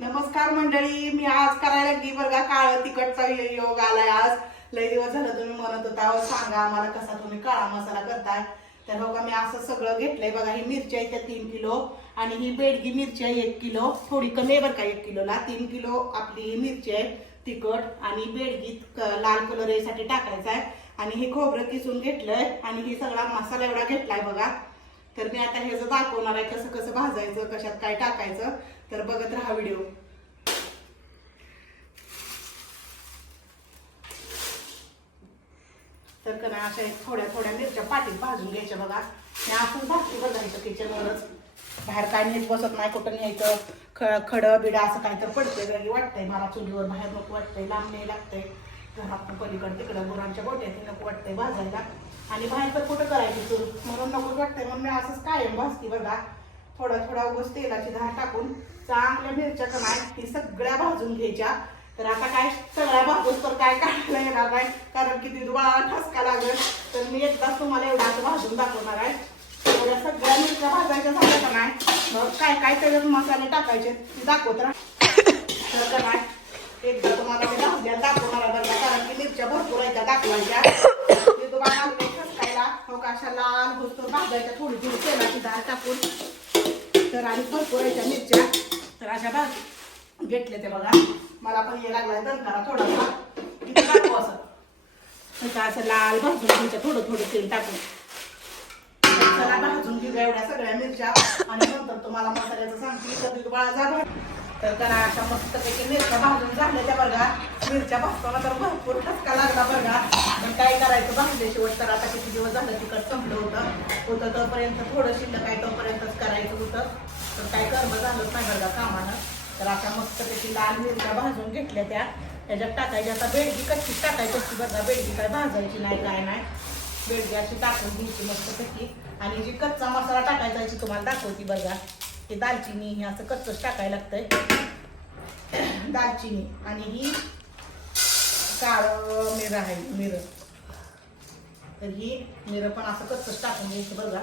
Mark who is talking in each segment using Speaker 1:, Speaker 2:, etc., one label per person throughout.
Speaker 1: नमस्कार मंडळी मी आज करायला की बघा का काळ तिखटचा योग आलाय आज. लय दिवस झालं तुम्ही म्हणत होता सांगा आम्हाला कसा तुम्ही काळा मसाला करताय. तर हो का मी असं सगळं घेतलंय बघा ही मिरची आहे त्या तीन किलो आणि ही बेडगी मिरची आहे एक किलो. थोडी कमी आहे बरं का एक किलोला. तीन किलो आपली ही मिरची आहे तिखट आणि बेडगी लाल कलर यासाठी टाकायचा आहे. आणि हे खोबरं किसून घेतलंय आणि ही सगळा मसाला एवढा घेतलाय बघा. तर मी आता हे जर दाखवणार आहे कसं कसं भाजायचं कशात काय टाकायचं तर बघत राहा व्हिडिओ. तर का नाही अशा थोड्या थोड्या मिरच्या पाटीत भाजून घ्यायच्या बघा. मी आपण भाजी बघायचं किचनवरच. बाहेर काय नीट बसत नाही कुठं न्यायचं ख खडं बिडं असं काय तर पडतंय वेगळी वाटतंय मला. चुलीवर बाहेर नको वाटतंय लांब नाही लागतंय. घरात पलीकडे तिकडं गुरांच्या गोट्यात नको वाटतंय भाजायला. आणि बाहेर तर कुठं करायची चूल म्हणून नको वाटतंय. म्हणून मी असंच कायम भाजती बघा. थोडा थोडा उगस तेलाची धार टाकून चांगल्या मिरच्या कमाय नाही सगळ्या भाजून घ्यायच्या. तर आता काय सगळ्या भाजून तर काय काढायला येणार नाही. कारण की ती तुम्हाला ठसका लागेल. तर मी एकदाच तुम्हाला एवढा असं भाजून दाखवणार आहे. एवढ्या सगळ्या मिरच्या भाजायच्या झाल्या का नाही? मग काय काय त्याच्यात मसाले टाकायचे ते दाखवत राहा. तर का नाही? एकदा तुम्हाला मी भाजल्या दाखवणार बघा. कारण की मिरच्या भरपूर आहेत त्या दाखवायच्या ते तुम्हाला लागले ठसकायला हो का अशा लाल होतो भाजायच्या थोडी थोडी तेलाची डाळ टाकून. तर आणि भरपूर याच्या मिरच्या. तर अशा भाज घेतले ते बघा. मला पण हे लागलाय दणकारा थोडासा. असं. त्याचं असं लाल भाजून घ्यायचं थोडं थोडं तेल टाकून. चला भाजून घेऊया एवढ्या सगळ्या मिरच्या. आणि नंतर तुम्हाला मसाल्याचं सांगते. तर तुम्ही बाळा जा तर त्याला अशा मस्त पैकी मिरच्या भाजून झाल्या त्या बघा. मिरच्या भाजताना तर भरपूर ठसका लागला बघा पण काय करायचं भाजले शेवट तर आता किती दिवस झालं तिकट संपलं होतं. होतं तोपर्यंत थोडं शिल्लक आहे तोपर्यंतच करायचं होतं. तर काय कर्म झालंच नाही बघा कामानं. तर आता मस्त त्याची लाल मिरच्या भाजून घेतल्या त्या. त्याच्यात टाकायच्या आता बेडगी कच्चीच टाकायची असती बघा बेडगी काय भाजायची नाही काय नाही. बेडगी अशी टाकून घ्यायची मस्त पैकी. आणि जी कच्चा मसाला टाकायचा याची तुम्हाला दाखवती बघा ते दालचिनी हे असं कच्चंच टाकायला लागतंय. दालचिनी. आणि ही काळ मिर आहे मिर. तर ही मिर पण असं कच्चंच टाकून घ्यायचं बघा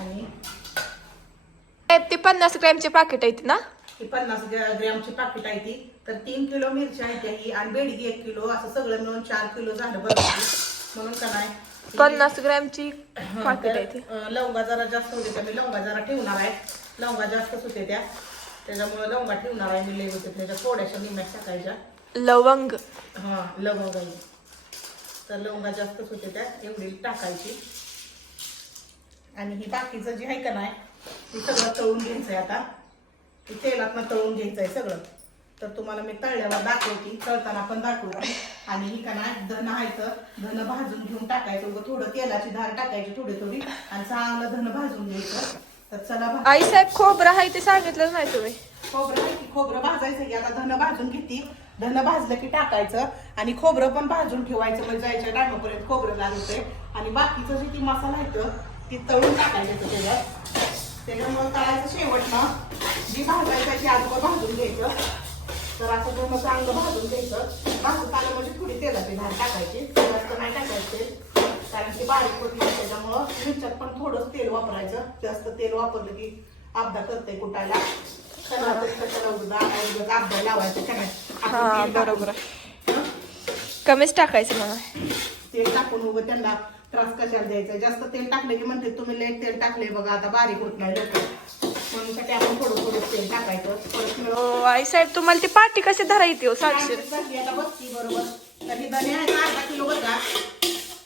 Speaker 1: आणि
Speaker 2: ते पन्नास ग्रॅमचे पाकिट आहेत ना?
Speaker 1: ही पन्नास ग्रॅ- ग्रॅमची पाकिट आहे ती. तर तीन किलो मिरची आहे त्या ही आणि बेडगी एक किलो असं सगळं मिळून चार किलो झालं बरं म्हणून का नाही
Speaker 2: पन्नास ग्रॅमची
Speaker 1: हं,
Speaker 2: पाकिट
Speaker 1: तर,
Speaker 2: आहे ते.
Speaker 1: अं, लवंगा जरा जास्त होते त्या मी लवंगा जरा ठेवणार आहे. लवंगा जास्तच होते त्या. त्याच्यामुळे लवंगा ठेवणार आहे मी लई होते त्याच्या थोड्याशा निम्यात टाकायच्या.
Speaker 2: लवंग.
Speaker 1: हा लवंग. आहे. तर लवंगा जास्तच होते त्या एवढी टाकायची. आणि ही बाकीचं जे आहे का नाही ते सगळं तळून घ्यायचंय आता. ते तेलात तळून घ्यायचंय सगळं. तर तुम्हाला मी तळल्यावर दाखवते. तळताना पण दाखवते. आणि ही का नाही धन आहे तर धन भाजून घेऊन टाकायचं. उगं थोडं तेलाची धार टाकायची थोडी थोडी. आणि चांगलं धन भाजून घ्यायचं. तर चला
Speaker 2: आई साहेब खोबरं आहे ते सांगितलं नाही तुम्ही.
Speaker 1: खोबरं आहे की खोबरं भाजायचं की आता धन भाजून घेते. धन भाजलं की टाकायचं आणि खोबरं पण भाजून ठेवायचं म्हणजे जायच्या टायमापर्यंत खोबरं लाल आणि बाकीचं जे ती मसाला येतं ती तळून टाकायचं त्याच्यात. त्याच्यामुळे तळायचं शेवटनं. जी भाजायचं ती आजोबा भाजून घ्यायचं. तर असं पूर्ण चांगलं भाजून घ्यायचं. भाजून आलं म्हणजे थोडी तेलाची धार टाकायची. जास्त नाही टाकायचे कारण की बारीक होती त्याच्यामुळं मिरच्यात पण थोडंच तेल वापरायचं. जास्त तेल वापरलं की अपघात करते कुटायला. कशाला तर कशाला उगा- अपघात लावायचं. का नाही?
Speaker 2: हा बरोबर. आहे कमीच टाकायचं मला
Speaker 1: तेल टाकून उगं त्यांना त्रास कशाला द्यायचा? जास्त तेल टाकले की म्हणते तुम्ही लय तेल टाकले बघा आता बारीक होत नाही लोक म्हणून आपण थोडं थोडं तेल टाकायचं. परत
Speaker 2: हो आई साहेब तुम्हाला ती पाटी कशी धरायची हो
Speaker 1: आता बसती बरोबर. तरी धने आहेत अर्धा किलो बघा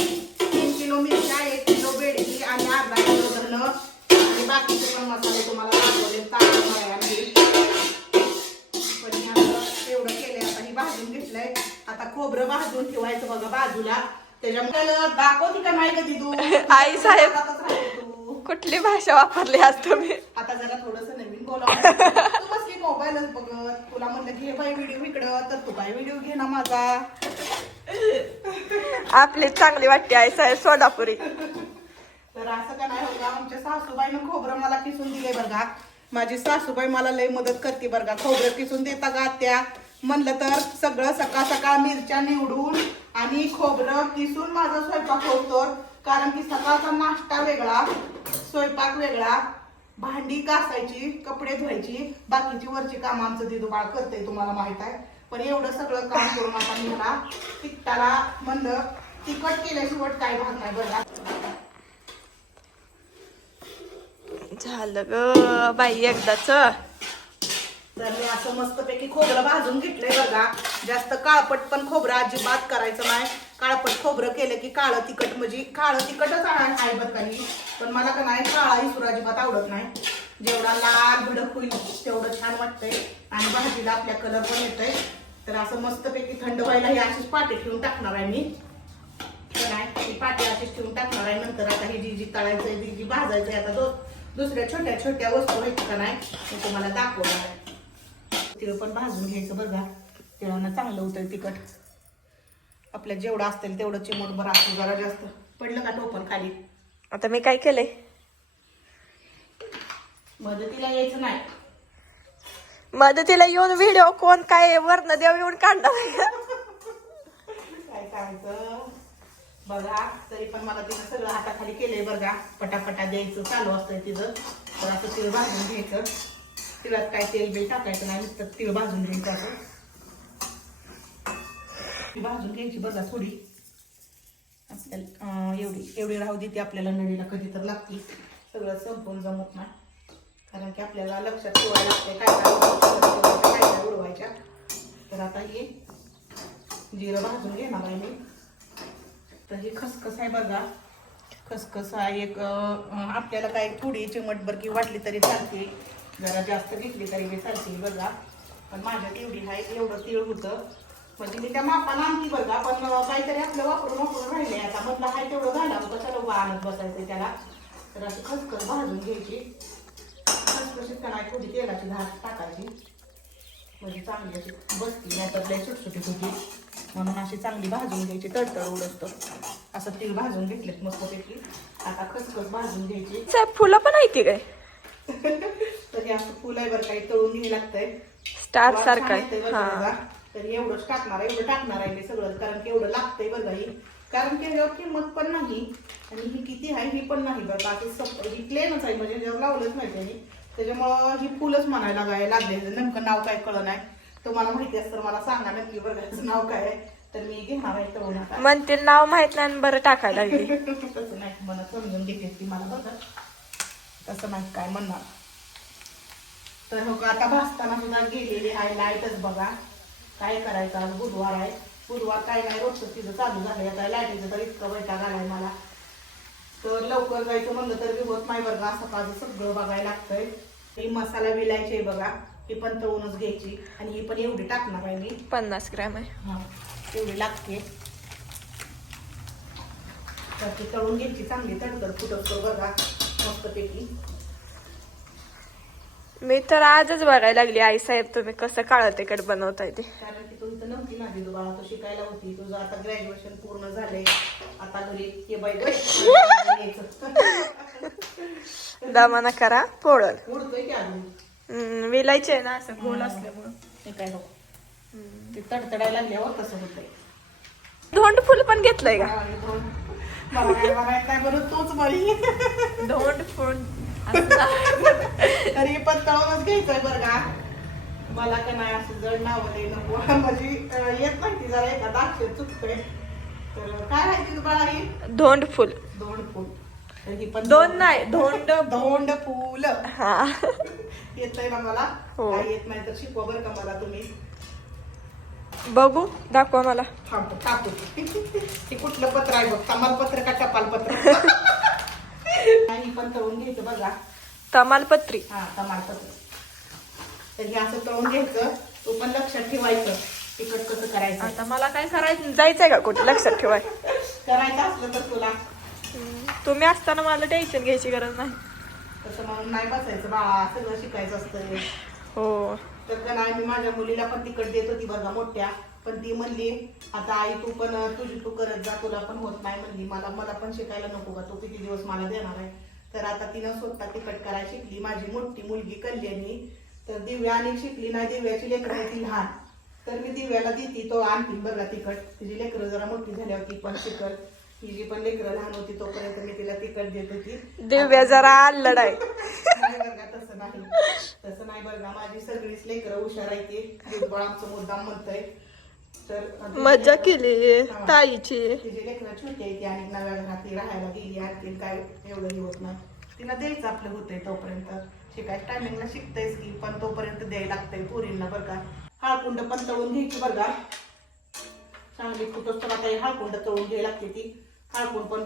Speaker 1: तीन किलो मिरच्या एक किलो बेडगी आणि अर्धा किलो धन आणि बाकीचे पण मसाले तुम्हाला खोबरं भाजून ठेवायचं बघा बाजूला. त्याच्यामुळे दाखवती का नाही कधी तू
Speaker 2: आई साहेब. कुठली भाषा वापरली आज तुम्ही?
Speaker 1: आता जरा थोडस नवीन बोलावं तू बसली मोबाईलच बघत? तुला म्हणलं घे बाई व्हिडिओ इकडं तर तू काय व्हिडिओ घे ना माझा.
Speaker 2: आपली चांगली वाटते आई साहेब सोलापुरी.
Speaker 1: तर असं का नाही होतं? आमच्या सासूबाईनं खोबरं मला किसून दिले बरं का. माझी सासूबाई मला लय मदत करते बरं का. खोबरं किसून देता का त्या म्हणलं तर सगळं सकाळ सकाळ मिरच्या निवडून आणि खोबरं किसून माझा स्वयंपाक होतो. कारण की सकाळचा नाश्ता वेगळा स्वयंपाक वेगळा भांडी कासायची कपडे धुवायची बाकीची वरची काम आमचं दिदूबाळ करते तुम्हाला माहीत आहे. पण एवढं सगळं काम करून आता मी ह्याला तिखटाला म्हणलं तिखट केल्याशिवाय काय भाग नाही बरं.
Speaker 2: झालं ग बाई एकदाच.
Speaker 1: तर मी असं मस्तपैकी खोबरं भाजून घेतलंय बघा. जास्त काळपट पण खोबरं अजिबात करायचं नाही. काळपट खोबरं केलं की काळं तिखट म्हणजे काळं तिखटच आहे आहे बरं काही पण मला का नाही काळा इसूर अजिबात आवडत नाही. जेवढा लाल भडक होईल तेवढं छान वाटतंय. आणि भाजीला आपल्या कलर पण येतंय. तर असं मस्तपैकी थंड व्हायला ही अशीच पाटी ठेवून टाकणार आहे मी. तर ही पाटी अशीच ठेवून टाकणार आहे. नंतर आता ही जी जी तळायचंय जी जी भाजायचंय आता दो दुसऱ्या छोट्या छोट्या वस्तू आहेत का नाही मी तुम्हाला दाखवणार आहे. तिळ पण भाजून घ्यायचं बघा तिळानं चांगलं होतं तिखट. आपल्या जेवढं असतील तेवढं चिमूट बरं असतं जरा जास्त. पडलं का टोपण खाली?
Speaker 2: आता मी काय केलंय?
Speaker 1: मदतीला यायचं नाही.
Speaker 2: मदतीला येऊन व्हिडिओ कोण काय वर्ण देव येऊन काढणार
Speaker 1: काय करायचं बघा तरी पण मला तिनं सगळं हाताखाली केलंय बघा पटापटा द्यायचं चालू असतंय तिचं. तर असं तिळ भाजून घ्यायचं. तिळात काय तेल बिल टाकायचं नाही नुसतं तिळ भाजून घ्यायचं असं. भाजून घ्यायची बघा थोडी. आपल्याला एवढी एवढी राहू देते आपल्याला नळीला कधी तर लागते. सगळं संपून जमत नाही. कारण की आपल्याला लक्षात ठेवायला लागते काय काय काय काय उडवायच्या. तर आता हे जिरं भाजून घेणार आहे मी. तर हे खसखस आहे बघा. खसखस आहे एक आपल्याला काय थोडी चिमटभर की वाटली तरी चालते. जरा जास्त घेतली तरी मी चालते बघा. पण माझ्या तेवढी आहे एवढं तीळ होतं. म्हणजे मी त्या मापाला आणखी बघा पण काहीतरी आपलं वापरून वापरून राहिले आता म्हटलं हाय तेवढं घालावं कशाला उभा आणत बसायचं त्याला? तर अशी खसखस भाजून घ्यायची. खसखशीत का थोडी तेलाची धार टाकायची. म्हणजे चांगली अशी बसती नाही लय सुटसुटीत होती. म्हणून अशी चांगली भाजून घ्यायची तडतड उडत. असं तीळ भाजून घेतलेत मस्तपैकी. आता खसखस भाजून घ्यायची.
Speaker 2: साहेब फुलं पण आहे की काय?
Speaker 1: तर हे असं फुल आहे बरं काही तळून घ्यायला लागतंय.
Speaker 2: स्टार सारखं
Speaker 1: बरं. तर एवढंच टाकणार आहे एवढं टाकणार आहे मी सगळं कारण की एवढं लागतंय बघा ही. कारण की ह्याच्यावर किंमत पण नाही आणि ही किती आहे ही पण नाही बरं असं सप ही प्लेनच आहे म्हणजे ह्याच्यावर लावलंच नाही त्यांनी. त्याच्यामुळं ही फुलच म्हणायला लागाय लागले. नेमकं नाव काय कळलं नाही. तुम्हाला माहिती असतं मला सांगा नक्की बरं ह्याचं नाव काय आहे. तर मी घेणार आहे तळून आता.
Speaker 2: म्हणतील नाव माहीत नाही बरं टाकायला लागली.
Speaker 1: तसं नाही मला समजून घेते ती मला बघा. तसं नाही काय म्हणणार. तर हो का आता भासताना सुद्धा गेलेली आहे लाईटच बघा. काय करायचं आज? बुधवार आहे. बुधवार काय नाही रोजचं तिथं चालू झालंय. आता लाईटीचं तर इतकं वैताग आलाय मला. तर लवकर जायचं म्हणलं तर होत नाही बरं का सकाळचं सगळं बघायला लागतंय. ही मसाला विलायची बघा. ही पण तळूनच घ्यायची. आणि ही पण एवढी टाकणार आहे मी.
Speaker 2: पन्नास ग्रॅम आहे.
Speaker 1: हा एवढी लागते. तर ती तळून घ्यायची चांगली तडतड फुटतो बघा. मस्तपैकी.
Speaker 2: मी तर आजच बघायला लागली आई साहेब तुम्ही कसं काळं तिकट बनवताय ते.
Speaker 1: कारण की तू इथं नव्हती ना दिदू बाळा तू शिकायला होती. तुझं आता ग्रॅज्युएशन पूर्ण झालंय. आता घरी ये बाई गं. यायचं.
Speaker 2: दमाना करा पोळल
Speaker 1: उडतोय की अजून?
Speaker 2: हम्म, विलायचे ना असं गोल असल्यामुळं.
Speaker 1: हे काय हो ते तडतडायला लागल्यावर कसं होतंय.
Speaker 2: धोंड फुल पण घेतलंय का.
Speaker 1: मला काय म्हणायचं नाही तूच बरी
Speaker 2: धोंड
Speaker 1: तरी पण तळूनच घ्यायचंय बरं का. मला का नाही असं जड नाव दे नको. अं, येत नाही ती जरा एका दाक्षर चुकतंय. तर काय तिथं बाळा ही
Speaker 2: धोंड फुल
Speaker 1: दोन फूल तर ही पण
Speaker 2: दोन नाही धोंड
Speaker 1: दोंड फूल
Speaker 2: हा.
Speaker 1: येतंय ना मला?
Speaker 2: हो.
Speaker 1: काय येत नाही तर शिकवा बरं का मला तुम्ही.
Speaker 2: बघू दाखवा मला.
Speaker 1: थांबतो टाकू. हे कुठलं पत्र आहे बघ तमालपत्र का टपालपत्र नाही पण तळून घ्यायचं बघा.
Speaker 2: तमालपत्री
Speaker 1: हा तमालपत्र तर हे असं तळून घ्यायचं तू पण लक्षात ठेवायचं तिकट कसं करायचं.
Speaker 2: आता मला काय करायचं? जायचंय का कुठे? लक्षात ठेवाय.
Speaker 1: करायचं असलं तर तुला.
Speaker 2: तुम्ही असताना मला टेन्शन घ्यायची गरज नाही.
Speaker 1: तसं म्हणून नाही बसायचं बाळा सगळं शिकायचं असतं
Speaker 2: हो.
Speaker 1: तर का नाही मी माझ्या मुलीला पण तिकट देत होती बघा मोठ्या. पण ती म्हणली आता आई तू पण तुझी तू करत जा तुला पण होत नाही म्हणली. मला मला पण शिकायला नको का तू किती दिवस मला देणार आहे? तर आता तिनं स्वतः तिकट करायला शिकली. माझी मोठी मुलगी कल्याणी तर दिव्या आणि शिकली नाही दिव्याची लेकरं आहे ती लहान. तर मी दिव्याला देते तो आणखी बघा तिकट तिची लेकरं जरा मोठी झाल्यावर ती पण शिकल हिची पण लेकरं लहान होती तोपर्यंत मी तिला तिकट देत होती.
Speaker 2: दिव्या जरा आहे.
Speaker 1: नाही. तसं नाही बरं का माझी सगळीच लेकरं हुशार आहे ती. आमचं मुद्दाम म्हणतंय. तर लेकरं-
Speaker 2: केली. ताईची.
Speaker 1: तिचे लेकरं छोटी आहे ती आणि नव्या घरात ती राहायला गेली आणखी काय एवढं हे होत नाही. तिला द्यायचं आपलं होतंय तोपर्यंत. शिकायचं टायमिंगला शिकतायच की पण तोपर्यंत द्यायला लागतंय पोरींना बरं का. हळकुंड पण तळून घ्यायची बरं का. चांगली फुटोस तर आता ही हळकुंड तळून घ्यायला लागते ती. हळकुंड पण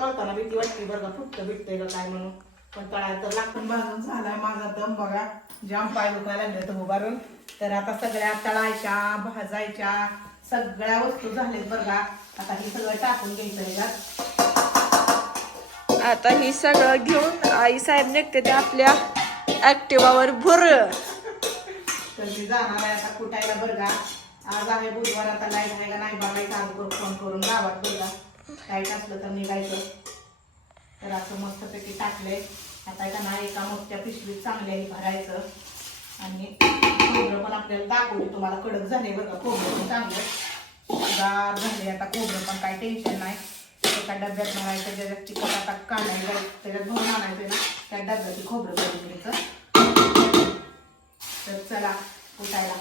Speaker 1: तळताना भीती वाटते बरं का फुटतं बिटतंय का काय म्हणून. पण तर लागतं भाजून झालाय माझा दम बघा. जाम पाय दुखायला लागले तर उभारून तर आता सगळ्या तळायच्या भाजायच्या सगळ्या वस्तू झाल्यात का आता हे सगळं टाकून घ्यायचं
Speaker 2: आता ही सगळं घेऊन आई साहेब निघते ते आपल्या ऍक्टिवावर भुर
Speaker 1: तर मी जाणार आहे आता कुटायला बरं का आज आहे बुधवार आता लाइट आहे का नाही बघायचं. अगोदर फोन करून गावात का लाइट असलं तर निघायचं. तर असं मस्तपैकी टाकलंय. आता त्यांना नाही एका मोठ्या पिशवीत चांगल्याने भरायचं. आणि खोबरं पण आपल्याला दाखवले तुम्हाला. कडक झाले बघा खोबरं पण चांगलं. गार झाले आता खोबरं पण काही टेन्शन नाही. एका डब्यात भरायचं ज्याच्यात चिकट आता काढायला त्याच्यात भरून आणायचं ना त्या डब्यात खोबरं करून घ्यायचं. तर चला उठायला.